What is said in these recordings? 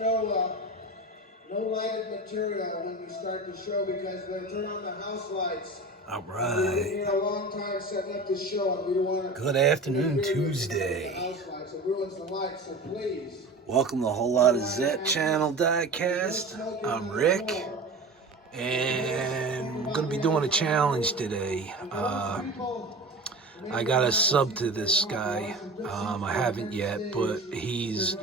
No lighted material when we start the show because they turn on the house lights. All We've been right. here a long time setting up this show, and we don't want to. Good afternoon, Tuesday. House lights. It ruins the lights, so please. Welcome to the Whole Lot of Zet Channel Diecast. I'm Rick, and we're going to be doing a challenge today. I got a sub to this guy. I haven't yet, but he's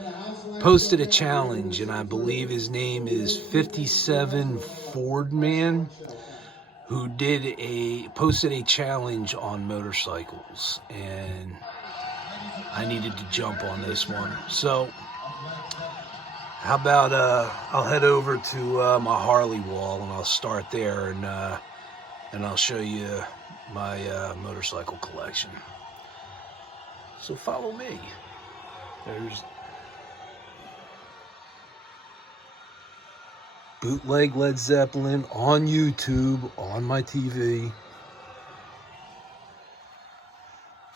posted a challenge, and I believe his name is 57Fordman, who posted a challenge on motorcycles, and I needed to jump on this one. So how about I'll head over to my Harley wall, and I'll start there, and I'll show you my motorcycle collection. So follow me. There's bootleg Led Zeppelin on YouTube, on my TV.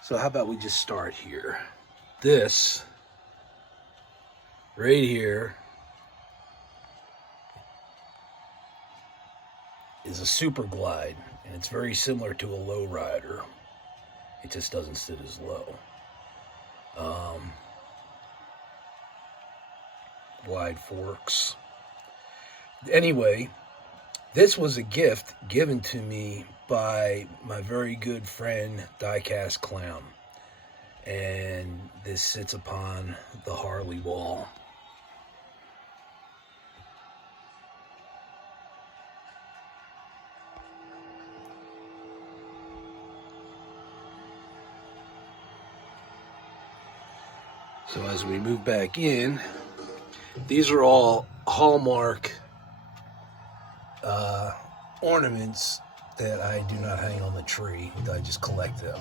So how about we just start here? This right here is a Super Glide, and it's very similar to a low rider. It just doesn't sit as low. Wide forks. Anyway, this was a gift given to me by my very good friend Diecast Clown, and this sits upon the Harley wall. So as we move back in, these are all Hallmark ornaments that I do not hang on the tree. I just collect them.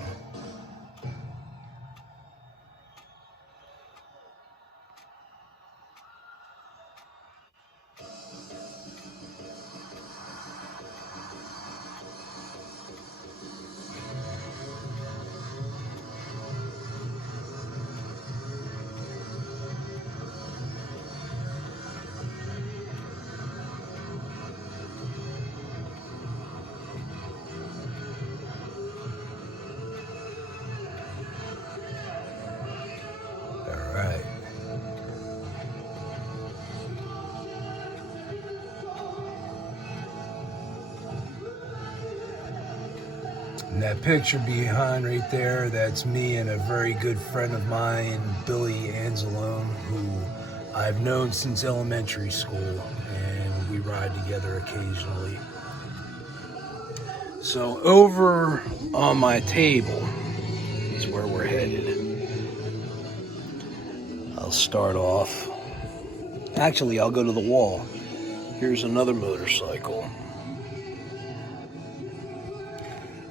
And that picture behind right there, that's me and a very good friend of mine, Billy Anzalone, who I've known since elementary school, and we ride together occasionally. So over on my table is where we're headed. I'll start off. Actually, I'll go to the wall. Here's another motorcycle.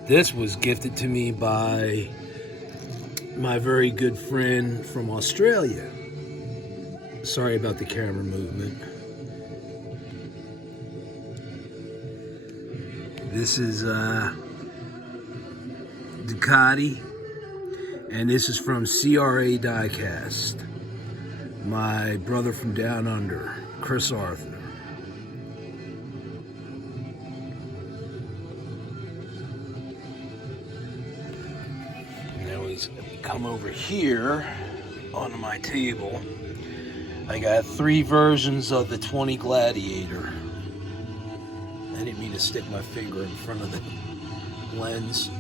This was gifted to me by my very good friend from Australia. Sorry about the camera movement. This is Ducati, and this is from CRA Diecast. My brother from down under, Chris Arthur. Come over here onto my table. I got 3 versions of the 20 Gladiator. I didn't mean to stick my finger in front of the lens.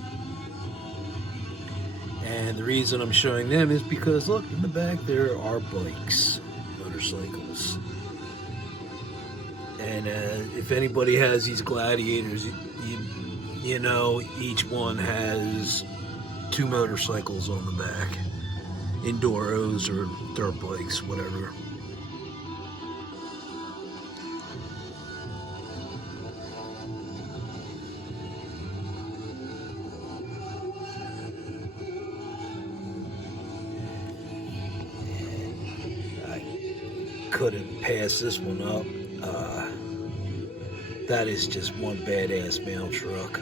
And the reason I'm showing them is because look, in the back there are bikes, motorcycles. And if anybody has these Gladiators, you know each one has 2 motorcycles on the back, Enduros or dirt bikes, whatever. And I couldn't pass this one up. That is just one badass mail truck.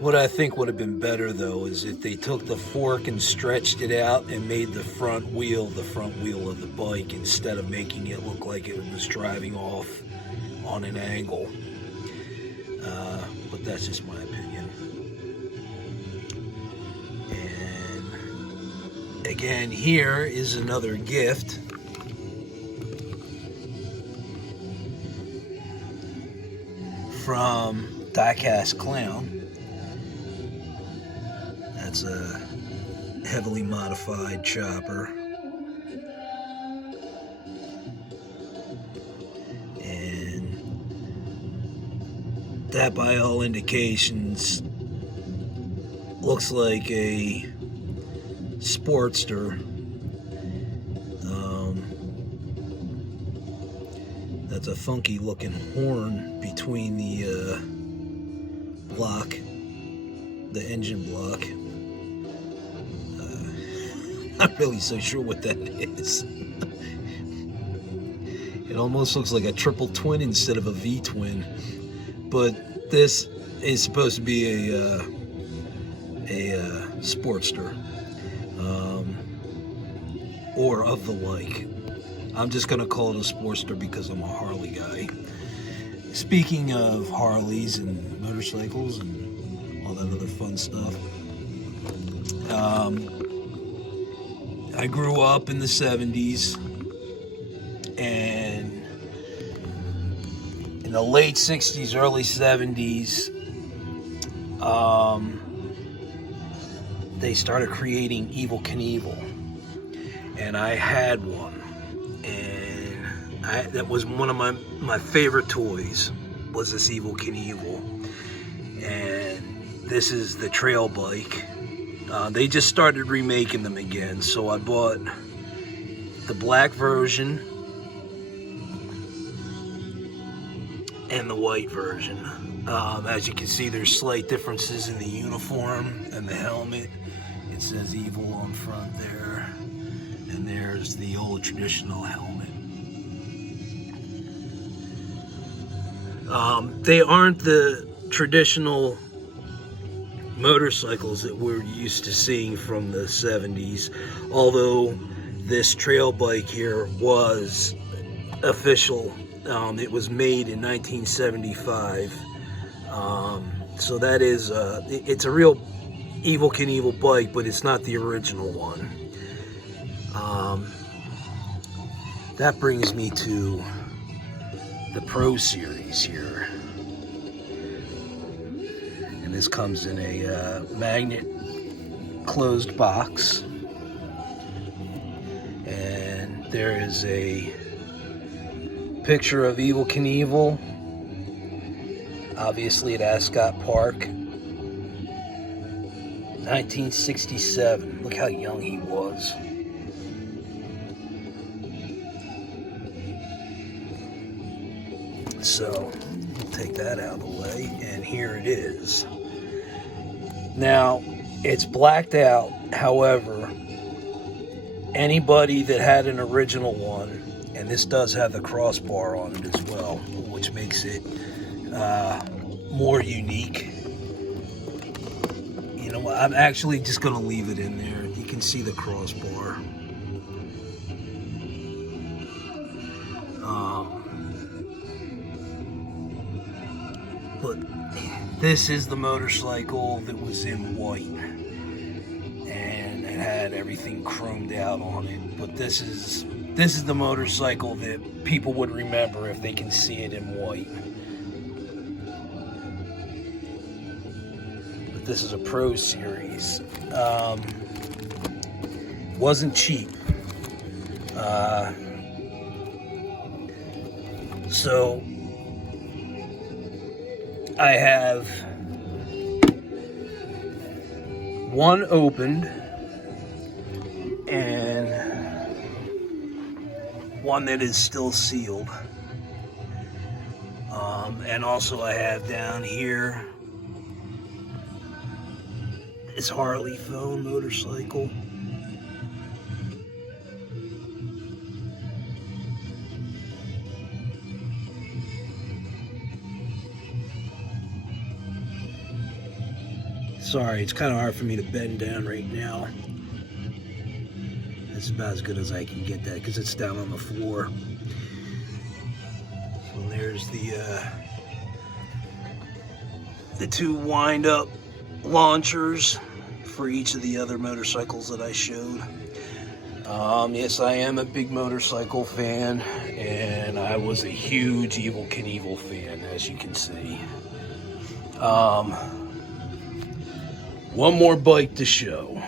What I think would have been better, though, is if they took the fork and stretched it out and made the front wheel of the bike, instead of making it look like it was driving off on an angle. But that's just my opinion. And again, here is another gift. From Diecast Clown. That's a heavily modified chopper. And that, by all indications, looks like a Sportster. That's a funky looking horn between the block, the engine block. Not really so sure what that is. It almost looks like a triple twin instead of a V twin. But this is supposed to be a Sportster, or of the like. I'm just gonna call it a Sportster because I'm a Harley guy. Speaking of Harleys and motorcycles and all that other fun stuff, I grew up in the 70s, and in the late 60s, early 70s, they started creating Evel Knievel, and I had one, and that was one of my favorite toys, was this Evel Knievel. And this is the trail bike. They just started remaking them again, so I bought the black version and the white version. As you can see, there's slight differences in the uniform and the helmet. It says Evel on front there, and there's the old traditional helmet. They aren't the traditional motorcycles that we're used to seeing from the 70s, although this trail bike here was official. It was made in 1975, so that is it's a real Evel Knievel bike, but it's not the original one. That brings me to the Pro Series here. And this comes in a magnet closed box. And there is a picture of Evel Knievel, obviously at Ascot Park. 1967. Look how young he was. So we'll take that out of the way, and here it is. Now, it's blacked out. However, anybody that had an original one, and this does have the crossbar on it as well, which makes it more unique. You know what? I'm actually just going to leave it in there. You can see the crossbar. But this is the motorcycle that was in white, and it had everything chromed out on it. But this is the motorcycle that people would remember if they can see it in white. But this is a Pro Series. Wasn't cheap. So I have one opened and one that is still sealed. And also I have down here this Harley phone motorcycle. Sorry, it's kind of hard for me to bend down right now. That's about as good as I can get that because it's down on the floor. So there's the two wind-up launchers for each of the other motorcycles that I showed. Yes, I am a big motorcycle fan, and I was a huge Evel Knievel fan, as you can see. One more bike to show.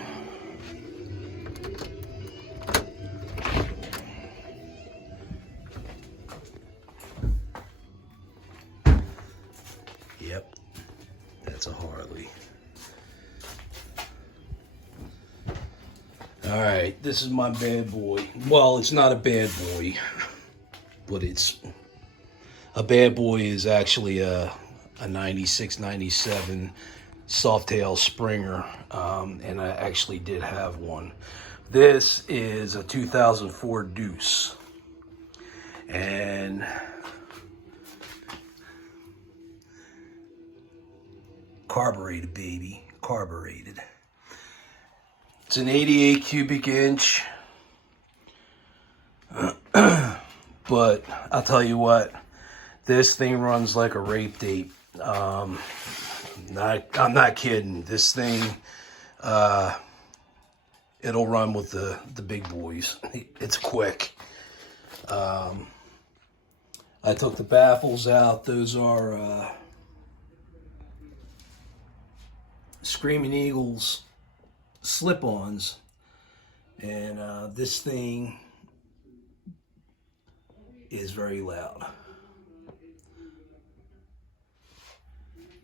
Yep, that's a Harley. All right, this is my bad boy. Well, it's not a bad boy, but it's a bad boy is actually a 96, 97 Softail Springer, and I actually did have one. This is a 2004 Deuce, and carbureted, baby, carbureted. It's an 88 cubic inch, but I'll tell you what, this thing runs like a rape tape. I'm not kidding. This thing, it'll run with the big boys. It's quick. I took the baffles out. Those are Screaming Eagles slip-ons, and this thing is very loud.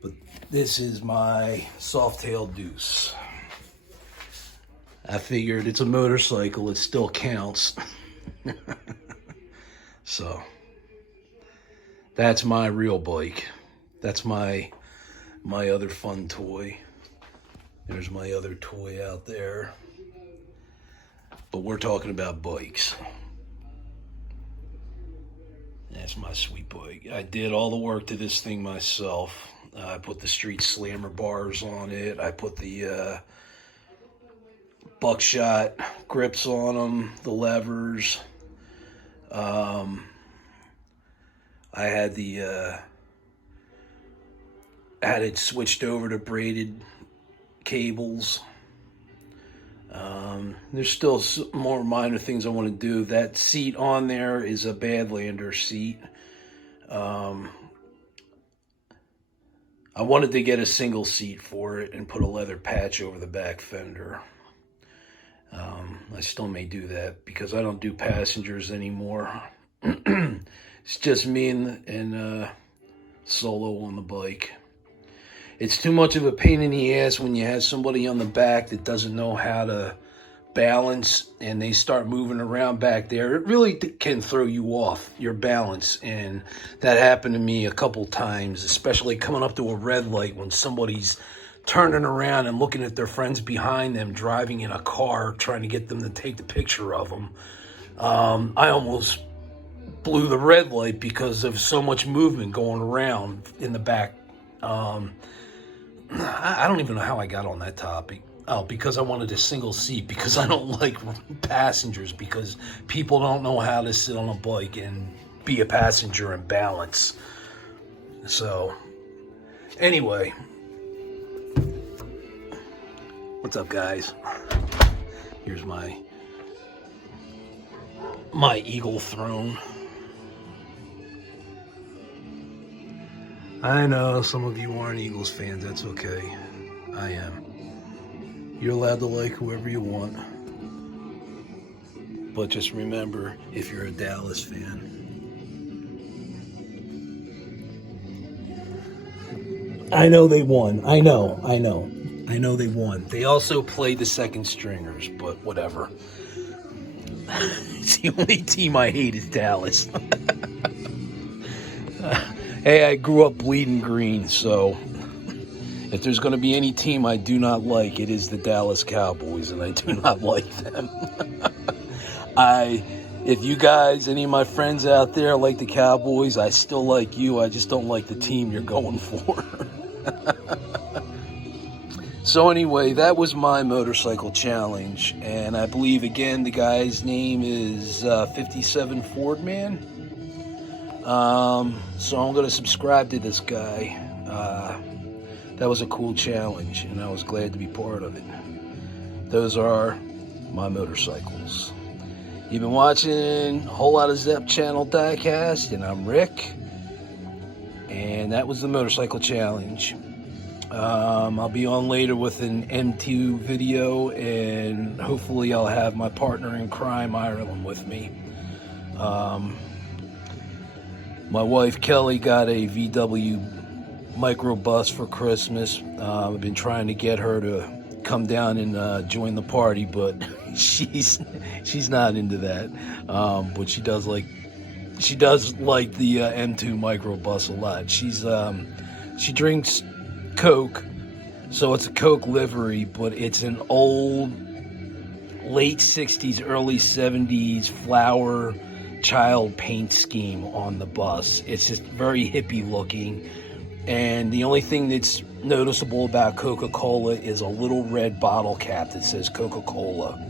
But this is my Softail Deuce. I figured it's a motorcycle, it still counts. So that's my real bike. That's my other fun toy. There's my other toy out there. But we're talking about bikes. That's my sweet bike. I did all the work to this thing myself. I put the street slammer bars on it. I put the buckshot grips on them, the levers. I had it switched over to braided cables. There's still some more minor things I want to do. That seat on there is a Badlander seat. I wanted to get a single seat for it and put a leather patch over the back fender. I still may do that because I don't do passengers anymore. It's just me and Solo on the bike. It's too much of a pain in the ass when you have somebody on the back that doesn't know how to balance and they start moving around back there. It really can throw you off your balance, and that happened to me a couple times, especially coming up to a red light when somebody's turning around and looking at their friends behind them driving in a car trying to get them to take the picture of them. I almost blew the red light because of so much movement going around in the back. I don't even know how I got on that topic. Oh, because I wanted a single seat, because I don't like passengers, because people don't know how to sit on a bike and be a passenger and balance. So, anyway. What's up, guys? Here's my Eagle throne. I know some of you aren't Eagles fans. That's okay. I am. You're allowed to like whoever you want. But just remember, if you're a Dallas fan, I know they won. I know they won. They also played the second stringers, but whatever. It's the only team I hate is Dallas. Hey, I grew up bleeding green, so if there's going to be any team I do not like, it is the Dallas Cowboys, and I do not like them. If you guys, any of my friends out there like the Cowboys, I still like you. I just don't like the team you're going for. So anyway, that was my motorcycle challenge, and I believe again the guy's name is 57Fordman. So I'm gonna subscribe to this guy. That was a cool challenge, and I was glad to be part of it. Those are my motorcycles. You've been watching a whole lot of Zepp Channel Diecast, and I'm Rick, and that was the motorcycle challenge. I'll be on later with an M2 video, and hopefully I'll have my partner in crime, Ireland, with me. My wife Kelly got a VW microbus for Christmas. I've been trying to get her to come down and join the party, but she's not into that. But she does like the M2 microbus a lot. She drinks Coke, so it's a Coke livery, but it's an old late 60s, early 70s flower child paint scheme on the bus. It's just very hippie looking, and the only thing that's noticeable about Coca-Cola is a little red bottle cap that says Coca-Cola.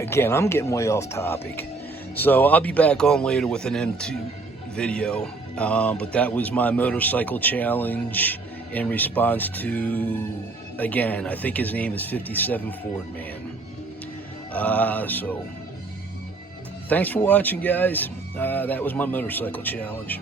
Again, I'm getting way off topic, so I'll be back on later with an M2 video. But that was my motorcycle challenge in response to, again, I think his name is 57Fordman. So thanks for watching, guys. That was my motorcycle challenge.